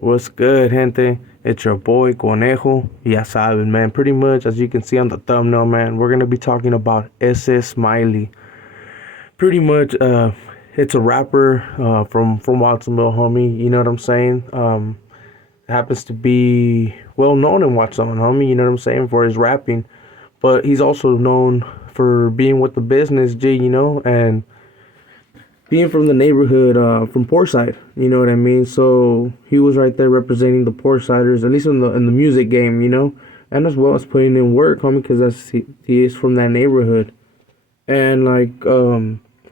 What's good, gente? It's your boy Conejo. Ya saben, man. Pretty much, as you can see on the thumbnail, man, we're gonna be talking about SS Smiley. Pretty much, it's a rapper from Watsonville, homie. You know what I'm saying? Happens to be well known in Watsonville, homie. You know what I'm saying, for his rapping, but he's also known for being with the business, G. And being from the neighborhood, from Portside, you know what I mean. So he was right there representing the Portsiders, at least in the music game, and as well as putting in work, homie, because he is from that neighborhood, and like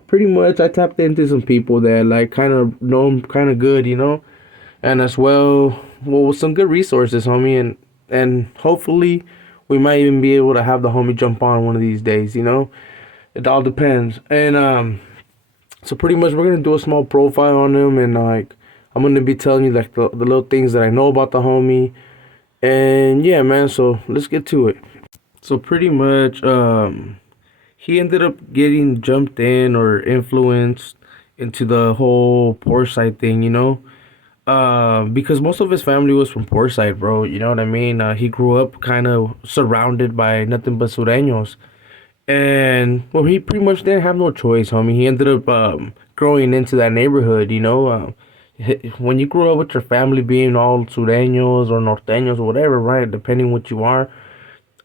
pretty much I tapped into some people that like kind of know him kind of good, and as well with some good resources, homie, and hopefully we might even be able to have the homie jump on one of these days, It all depends, and so pretty much we're gonna do a small profile on him, and like I'm gonna be telling you like the little things that I know about the homie, and yeah, man. So let's get to it. So pretty much, he ended up getting jumped in or influenced into the whole Portside thing, because most of his family was from Portside, bro. You know what I mean? He grew up kind of surrounded by nothing but sureños. And well, he pretty much didn't have no choice, homie. He ended up growing into that neighborhood. When you grow up with your family being all sureños or norteños or whatever, right? Depending what you are,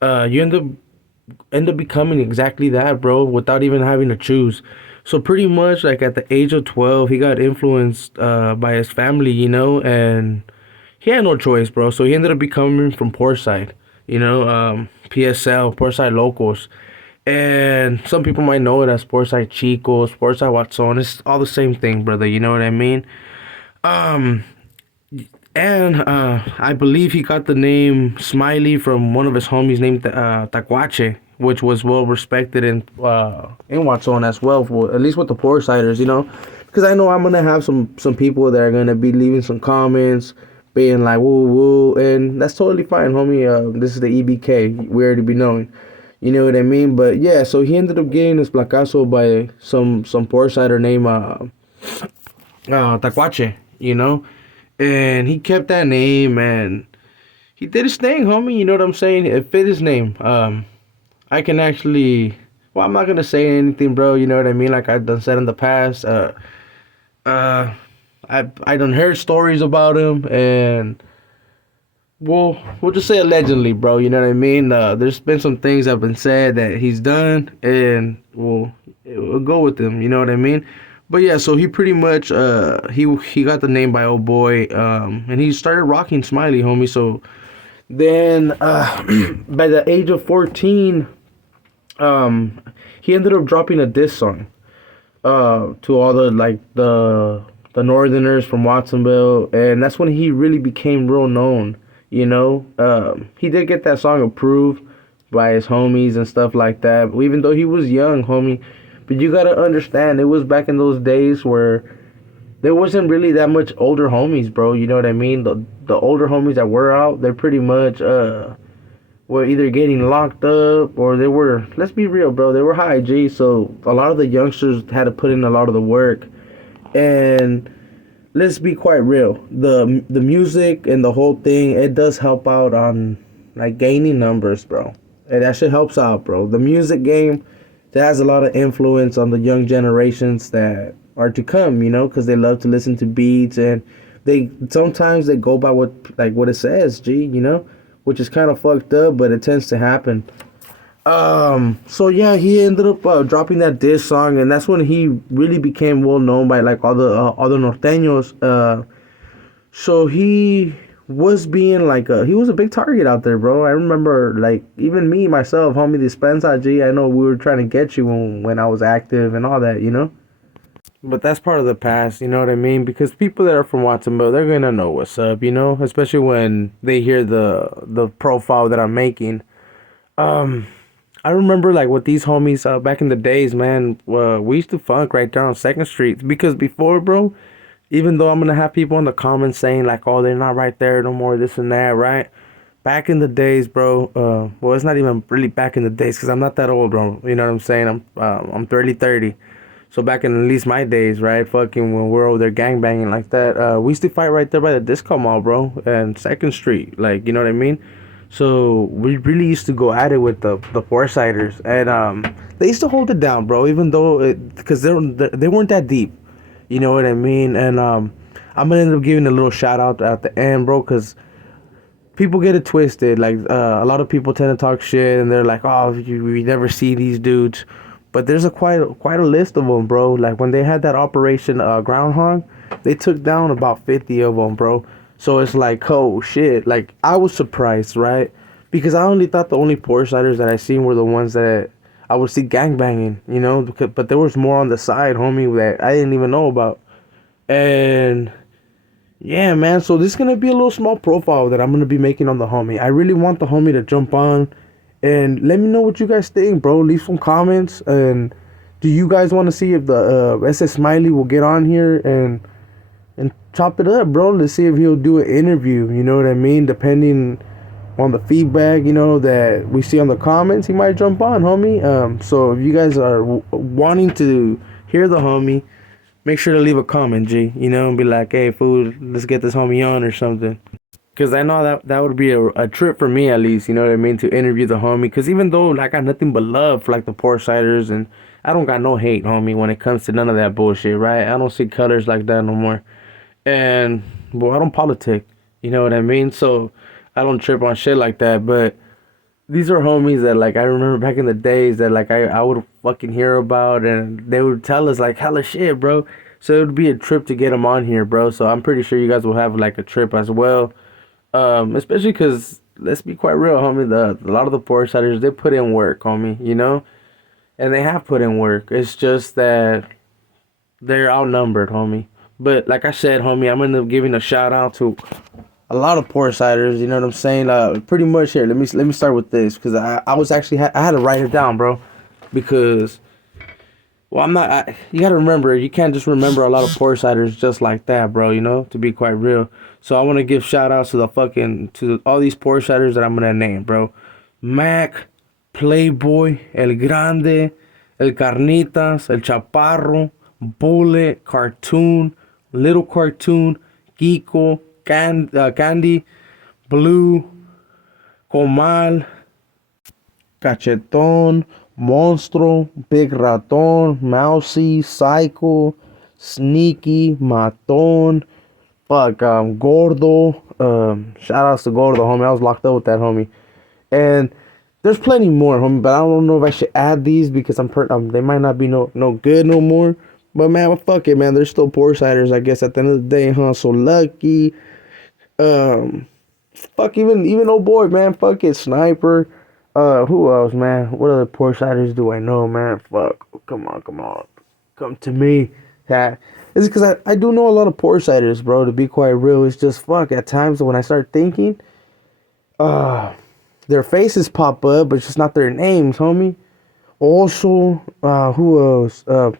you end up becoming exactly that, bro, without even having to choose. So pretty much, like at the age of 12, he got influenced by his family, and he had no choice, bro. So he ended up becoming from Portside, PSL, Portside Locals. And some people might know it as Sportside Chico, Sportside Watson. It's all the same thing, brother. You know what I mean? Um, and I believe he got the name Smiley from one of his homies named Taquache, which was well respected in Watson as well, for at least with the Portsiders, because I know I'm gonna have some people that are gonna be leaving some comments, being like woo woo, and that's totally fine, homie. This is the EBK. We already be knowing. You know what I mean? But yeah, so he ended up getting his placazo by some Portsider named Taquache, and he kept that name and he did his thing, homie. You know what I'm saying? It fit his name. I can actually, well, I'm not gonna say anything, bro. You know what I mean? Like I've done said in the past. Uh, I done heard stories about him, and well, we'll just say allegedly, bro. You know what I mean? There's been some things that have been said that he's done, and we'll go with him. You know what I mean? But yeah, so he pretty much he got the name by old boy, and he started rocking Smiley, homie. So then by the age of 14, um, he ended up dropping a diss song to all the Northerners from Watsonville, and that's when he really became real known. He did get that song approved by his homies and stuff like that. Even though he was young, homie, but you gotta understand, it was back in those days where there wasn't really that much older homies, bro. You know what I mean? The older homies that were out, they're pretty much were either getting locked up or they were. Let's be real, bro. They were high G. So a lot of the youngsters had to put in a lot of the work, and let's be quite real. The music and the whole thing, it does help out on like gaining numbers, bro. And that shit helps out, bro. The music game, that has a lot of influence on the young generations that are to come, because they love to listen to beats, and they sometimes they go by what it says, G, which is kind of fucked up, but it tends to happen. So yeah, he ended up dropping that diss song, and that's when he really became well known by like all the other norteños. So he was being like he was a big target out there, bro. I remember like even me myself, homie Dispensa G. I know we were trying to get you when I was active and all that. But that's part of the past, you know what I mean? Because people that are from Watsonville, they're gonna know what's up, especially when they hear the profile that I'm making. Um, I remember like with these homies back in the days, man. We used to funk right there on Second Street because before, bro. Even though I'm gonna have people in the comments saying like, "Oh, they're not right there no more," this and that, right? Back in the days, bro. Well, it's not even really back in the days because I'm not that old, bro. You know what I'm saying? I'm 30. So back in at least my days, right? Fucking when we're over there gangbanging like that, we used to fight right there by the disco mall, bro, and Second Street. Like, you know what I mean? So we really used to go at it with the Foresiders, and they used to hold it down, bro. Even though because they weren't that deep, you know what I mean? And I'm gonna end up giving a little shout out at the end, bro, because people get it twisted. Like a lot of people tend to talk shit, and they're like, "Oh, we never see these dudes," but there's a quite a list of them, bro. Like when they had that Operation Groundhog, they took down about 50 of them, bro. So it's like, oh shit! Like I was surprised, right? Because I only thought the only Portsiders that I seen were the ones that I would see gangbanging, you know. But there was more on the side, homie, that I didn't even know about, and yeah, man. So this is gonna be a little small profile that I'm gonna be making on the homie. I really want the homie to jump on and let me know what you guys think, bro. Leave some comments. And do you guys want to see if the SS Smiley will get on here and chop it up, bro? Let's see if he'll do an interview. You know what I mean? Depending on the feedback, you know, that we see on the comments, he might jump on, homie. So if you guys are wanting to hear the homie, make sure to leave a comment, G. You know, and be like, hey, fool, let's get this homie on or something. Because I know that would be a trip for me, at least, you know what I mean, to interview the homie. Because even though like, I got nothing but love for like the Portsiders, and I don't got no hate, homie, when it comes to none of that bullshit, right? I don't see colors like that no more. And, well, I don't politic, you know what I mean? So I don't trip on shit like that. But these are homies that like I remember back in the days that like I would fucking hear about, and they would tell us like hella shit, bro. So it would be a trip to get them on here, bro. So I'm pretty sure you guys will have like a trip as well. Especially because let's be quite real, homie. A lot of the Portsiders, they put in work, homie. You know, and they have put in work. It's just that they're outnumbered, homie. But like I said, homie, I'm gonna giving a shout out to a lot of Portsiders, you know what I'm saying? Pretty much here. Let me start with this because I was actually I had to write it down, bro, because well I'm not. You gotta remember, you can't just remember a lot of Portsiders just like that, bro. You know, to be quite real. So I want to give shout outs to all these Portsiders that I'm gonna name, bro. Mac, Playboy, El Grande, El Carnitas, El Chaparro, Bullet, Cartoon, Little Cartoon, Kiko, Candy, Blue, Comal, Cachetón, Monstro, Big Ratón, Mousy, Psycho, Sneaky, Matón, Gordo. Shout outs to Gordo, homie. I was locked up with that homie. And there's plenty more, homie, but I don't know if I should add these because they might not be no good no more. But man, well, fuck it, man. They're still Portsiders, I guess, at the end of the day, huh? So Lucky, fuck even old boy, man. Fuck it, Sniper. Who else, man? What other Portsiders do I know, man? Fuck, come on, come to me. Yeah, it's because I do know a lot of Portsiders, bro. To be quite real, it's just fuck. At times when I start thinking, their faces pop up, but it's just not their names, homie. Also, who else? Oh,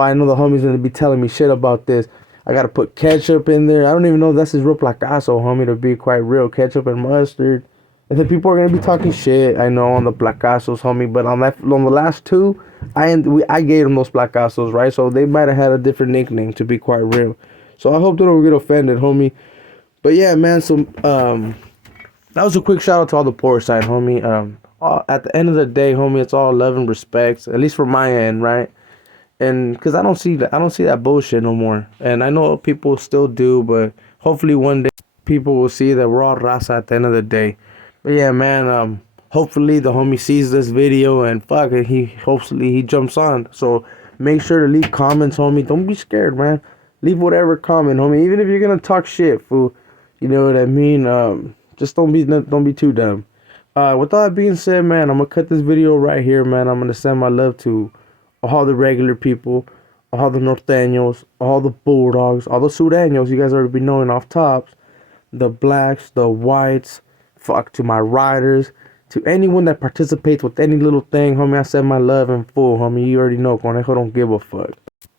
I know the homie's gonna be telling me shit about this. I gotta put ketchup in there. I don't even know if that's his real placazo, homie, to be quite real. Ketchup and mustard. And then people are gonna be talking shit, I know, on the placazos, homie. But on the last two, I gave them those placazos, right? So they might have had a different nickname, to be quite real. So I hope they don't get offended, homie. But yeah, man. So that was a quick shout out to all the poor side, homie. At the end of the day, homie, it's all love and respect, at least from my end, right? And because I don't see that bullshit no more. And I know people still do, but hopefully one day people will see that we're all raza at the end of the day. But yeah, man. Hopefully the homie sees this video and fuck it, hopefully he jumps on. So make sure to leave comments, homie. Don't be scared, man. Leave whatever comment, homie. Even if you're gonna talk shit, fool. You know what I mean? Just don't be too dumb. With all that being said, man, I'm gonna cut this video right here, man. I'm gonna send my love to all the regular people, all the norteños, all the bulldogs, all the sureños, you guys already be knowing off tops, the blacks, the whites, fuck to my riders, to anyone that participates with any little thing, homie, I send my love in full, homie. You already know, Conejo don't give a fuck.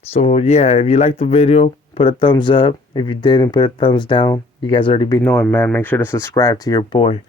So yeah, if you liked the video, put a thumbs up. If you didn't, put a thumbs down. You guys already be knowing, man. Make sure to subscribe to your boy.